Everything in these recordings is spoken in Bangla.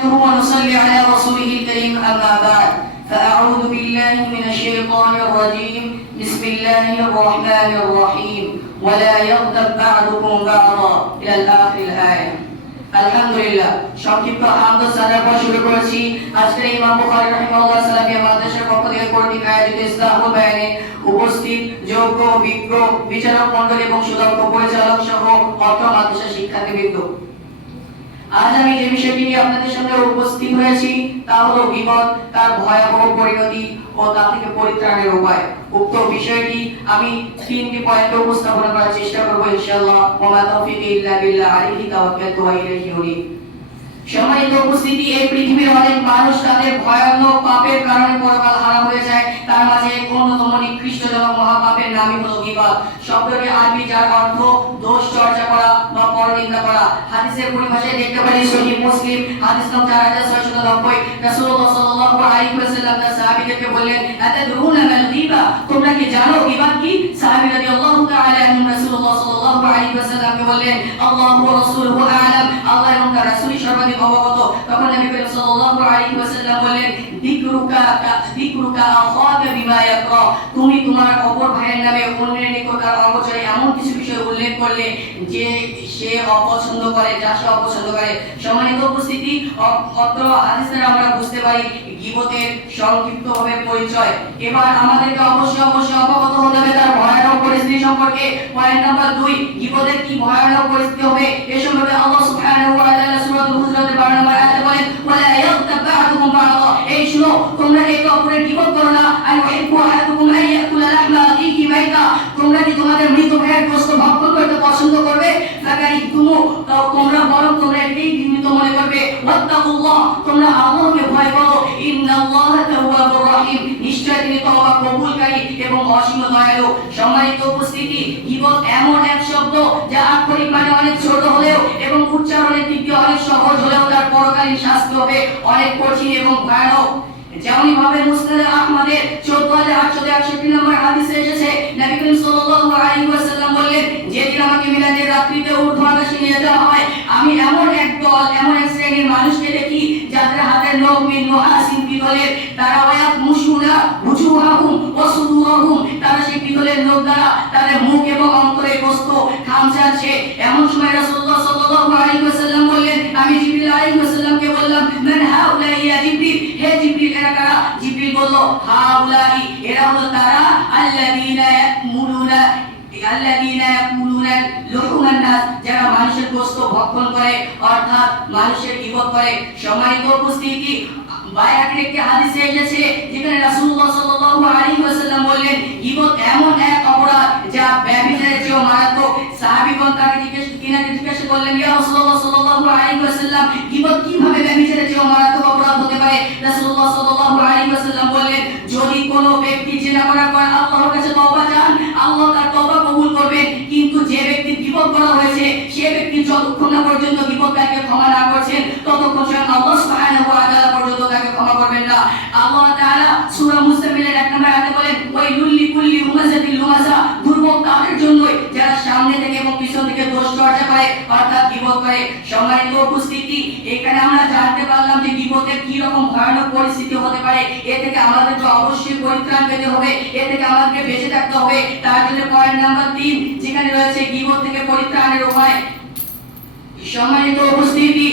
نحمده ونصلي على رسوله الكريم أما بعد فأعوذ بالله من الشيطان الرجيم بسم الله الرحمن الرحيم ولا يغتب بعضكم بعضا إلى الآخر الآية আলহামদুলিল্লাহ সংক্ষিপ্ত হামদ সালাত শুরু করেছি আজকের ইমাম বুখারী রাহিমাহুল্লাহ সালাফিয়া মাদ্রাসার পক্ষ থেকে কর্তৃক আয়োজিত ইসলাহ বয়ানে উপস্থিত যোগ্য বিজ্ঞ বিচারক মণ্ডলী এবং সুদক্ষ পরিচালক সহ অত্র মাদ্রাসা শিক্ষার্থীবৃন্দ, আজ আমি যে বিষয়টি নিয়ে আপনাদের সামনে উপস্থিত হয়েছি তা হলো গীবত, তার ভয়াবহ পরিণতি ও তা থেকে পরিত্রাণের উপায়। উক্ত বিষয়টি আমি তিনটি পয়েন্টে উপস্থাপন করার চেষ্টা করব ইনশাআল্লাহ। ওয়া মা তাওফীকি ইল্লা বিল্লাহ আলাইহি তাওয়াক্কালতু ওয়া ইলাইহি উনীব। সম্মানিত উপস্থিতি, এই পৃথিবীর অনেক মানুষ তাদের ভয়ানক পাপের কারণে পরকাল হারাম হয়ে যায়। তার মাঝে এক অন্যতম নিকৃষ্টজনক মহাপাপের নামই হলো গীবত। শব্দটি আরবি, যার অর্থ দোষ চর্চা করা বা পরনিন্দা করা। হাদিসের পরিভাষায় দেখতে পারি সহিহ মুসলিম হাদিস নম্বর 4690, রাসূলুল্লাহ সাল্লাল্লাহু আলাইহি ওয়াসাল্লাম তার সাহাবীদেরকে বললেন, আতাদরুনা মাল গীবা, তোমরা কি জানো গীবত কি? সাহাবী রাদিয়াল্লাহু তাআলা আনহু রাসূলুল্লাহ সাল্লাল্লাহু আলাইহি ওয়াসাল্লামকে বললেন, আল্লাহু ওয়া রাসূলুহু আ'লাম, আল্লাহ এবং তার রাসূল সর্বাধিক অবগত। তখন নবী করিম সাল্লাল্লাহু আলাইহি ওয়াসাল্লাম বললেন, যিকরুকা আখাকা বিমা ইয়াকরা, তুমি তোমার অপর ভাইয়ের নামে অন্যের নিকট আর অগোচরে এমন কিছু বিষয় উল্লেখ করলে যে সে অপছন্দ করে, যা সে অপছন্দ করে। সম্মানিত উপস্থিতি, অত্র হাদিসের আমরা বুঝতে পারি গীবতের সংক্ষিপ্তভাবে পরিচয়। এবার আমাদেরকে অবশ্যই অবগত হতে হবে তার ভয়ানক পরিস্থিতি সম্পর্কে। পয়েন্ট নাম্বার 2, গীবতের কি ভয়ানক পরিস্থিতি হবে এ সম্পর্কে আল্লাহ সুবহানাহু ওয়া তাআলা সূরাতুল হুজুরাতের 12 নম্বর আয়াতে বলেন, ওয়ালা ইয়াগতাব বা'দুকুম বা'দা, এই শুনো, তোমরা একে অপরের গীবত করো না। আর ইউহিব্বু আহাদুকুম আন ইয়াকুলা লাহমা আখিহি মাইতা, তোমরা কি তোমাদের মৃত ভাইয়ের গোশত ভক্ষণ করতে পছন্দ করবে? ফাকারিতুমু, তোমরা বরং তোমরা এটাই ঘৃণিত মনে করবে। ওয়াত্তাকুল্লাহ, তোমরা আল্লাহকে ভয় করো। ইন্নাল্লাহা তাওয়াবুর রহিম, নিশ্চয় তিনি তওবা কবুলকারী এবং অসীম দয়ালু। সম্মানিত উপস্থিতি, গীবত এমন এক শব্দ যা আক্ষরিক মানে অনেক ছোট হলেও এবং উচ্চারণের দিক দিয়ে অনেক সহজ হলেও তার পরকালীন শাস্তি হবে অনেক কঠিন এবং ভয়ানক। যেমনি ভাবে মুসনাদ আহমদের 14861 নম্বর হাদিসে এসেছে, নবী করিম সাল্লাল্লাহু আলাইহি ওয়াসাল্লাম বললেন, যেদিন আমাকে মিলাদের রাত্রিতে ঊর্ধ্ব আকাশে নিয়ে যাওয়া হয়, আমি এমন এক দল, এমন এক শ্রেণীর মানুষকে দেখি যাদের হাতের নখ মিন নুহাসিন, পিতলের। তারা ওয়ায়াকমুশুনা বুজুহাহুম ওয়া সুদুরহুম, তারা সেই পিতলের নখ দ্বারা তাদের মুখ এবং অন্তরের গোশত খামচাচ্ছে। এমন সময় রাসূলুল্লাহ সাল্লাল্লাহু আলাইহি ওয়াসাল্লাম বললেন, আমি জিবরিল আলাইহিস সালামকে বললাম, মান হাউলাই ইয়া জিবরিল, হে জিবরিল এরা কারা? জিবরিল বলল, হাউলাই, এরা হলো তারা আল্লাযীনা ইয়াকুলুনা লুহুমান নাস, যারা মানুষের গোশত ভক্ষণ করে, অর্থাৎ মানুষের গীবত করে। সম্মানিত উপস্থিতি, বায়াতের একটি হাদিসে এসেছে যেখানে রাসূলুল্লাহ সাল্লাল্লাহু আলাইহি ওয়াসাল্লাম বললেন, গীবত এমন এক অপরাধ যা ব্যভিচারের চেয়েও মারাত্মক। সাহাবীগণ তাকে জিজ্ঞাসা করলেন, ইয়া রাসূলুল্লাহ সাল্লাল্লাহু আলাইহি ওয়াসাল্লাম, গীবত কিভাবে ব্যভিচারের চেয়েও মারাত্মক অপরাধ হতে পারে? রাসূলুল্লাহ সাল্লাল্লাহু আলাইহি ওয়াসাল্লাম বললেন, যদি কোনো ব্যক্তি জিনা করার পর আল্লাহর কাছে তওবা চান, আল্লাহ তার তওবা কবুল করবেন। কিন্তু যে ব্যক্তি গীবত করা হয়েছে, সে ব্যক্তি যতক্ষণ না পর্যন্ত গীবতকারীকে ক্ষমা না করছেন, ততক্ষণ স্বয়ং আল্লাহ সুবহানাহু ওয়া তাআলা পর্যন্ত তাকে ক্ষমা করবেন না। আল্লাহ তাআলা সূরা মুজাম্মিলের 1 নম্বর আয়াতে বলেন, ওয়াইলুল লিকুল্লি হুমাযাতিল লুমাযা, দুর্ভোগ তাদের জন্যই যারা সামনে থেকে এবং পিছন থেকে দোষ চর্চা করে, অর্থাৎ গীবত করে। সম্মানিত উপস্থিতি, এখানে আমরা জানতে পারলাম যে গীবতের কি রকম ভয়ানক পরিস্থিতি হতে পারে। এ থেকে আমাদেরকে অবশ্যই পরিত্রাণ পেতে হবে, এ থেকে আমাদেরকে বেঁচে থাকতে হবে। তার জন্য পয়েন্ট নাম্বার 3 যেখানে রয়েছে গীবত থেকে পরিত্রাণের উপায়। সম্মানিত উপস্থিতি,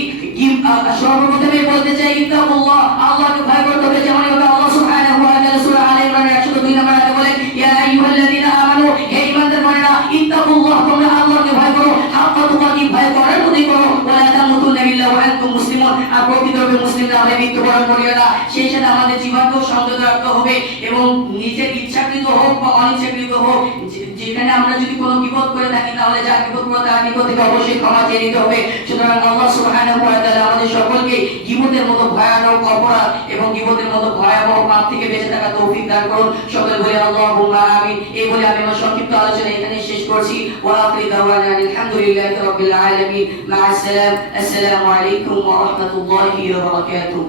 সর্বপ্রথমে বলতে চাই ইত্তাকুল্লাহ, আল্লাহকে ভয় করতে হবে। যেমন আল্লাহ সুবহানাহু ওয়া তাআলা সূরা আলে ইমরানের 102 নম্বর আয়াতে বলেন, ইয়া আইয়ুহাল্লাযীনা আমানু, হে ঈমানদারগণেরা, ইত্তাকুল্লাহ, তোমরা আল্লাহকে ভয় করো, হাক্কা তুকাতি, ভয় করার মতোই করো, ওয়া লা তামুতুন্না ইল্লা ওয়া আনতুম মুসলিমুন, আর প্রকৃতভাবে মুসলিম না হলে মৃত্যুবরণ করিও না। সেই সাথে আমাদের জীবনকেও সংযত রাখতে হবে এবং নিজের ইচ্ছাকৃত হোক বা অনিচ্ছাকৃত হোক, যেখানে আমরা যদি কোনো গীবত করে থাকি তাহলে যা গীবত করে তার নিকট থেকে অবশ্যই ক্ষমা চেয়ে নিতে হবে। সুতরাং আল্লাহ সুবহানাহু ওয়া তাআলা আমাদের সকলকে গীবতের মতো ভয়ানক অপরাধ এবং গীবতের মতো ভয়াবহ পাপ থেকে বেঁচে থাকার তৌফিক দান করুন। সকলে বলে আল্লাহুম্মা আমিন। এই বলে আমি আমার সংক্ষিপ্ত আলোচনা এখানেই শেষ করছি। ওয়া আখিরু দাওয়ানা আলহামদুলিল্লাহি রাব্বিল আলামিন। মা আসসালাম। আসসালামু আলাইকুম ওয়া রাহমাতুল্লাহি ওয়া বারাকাতুহু।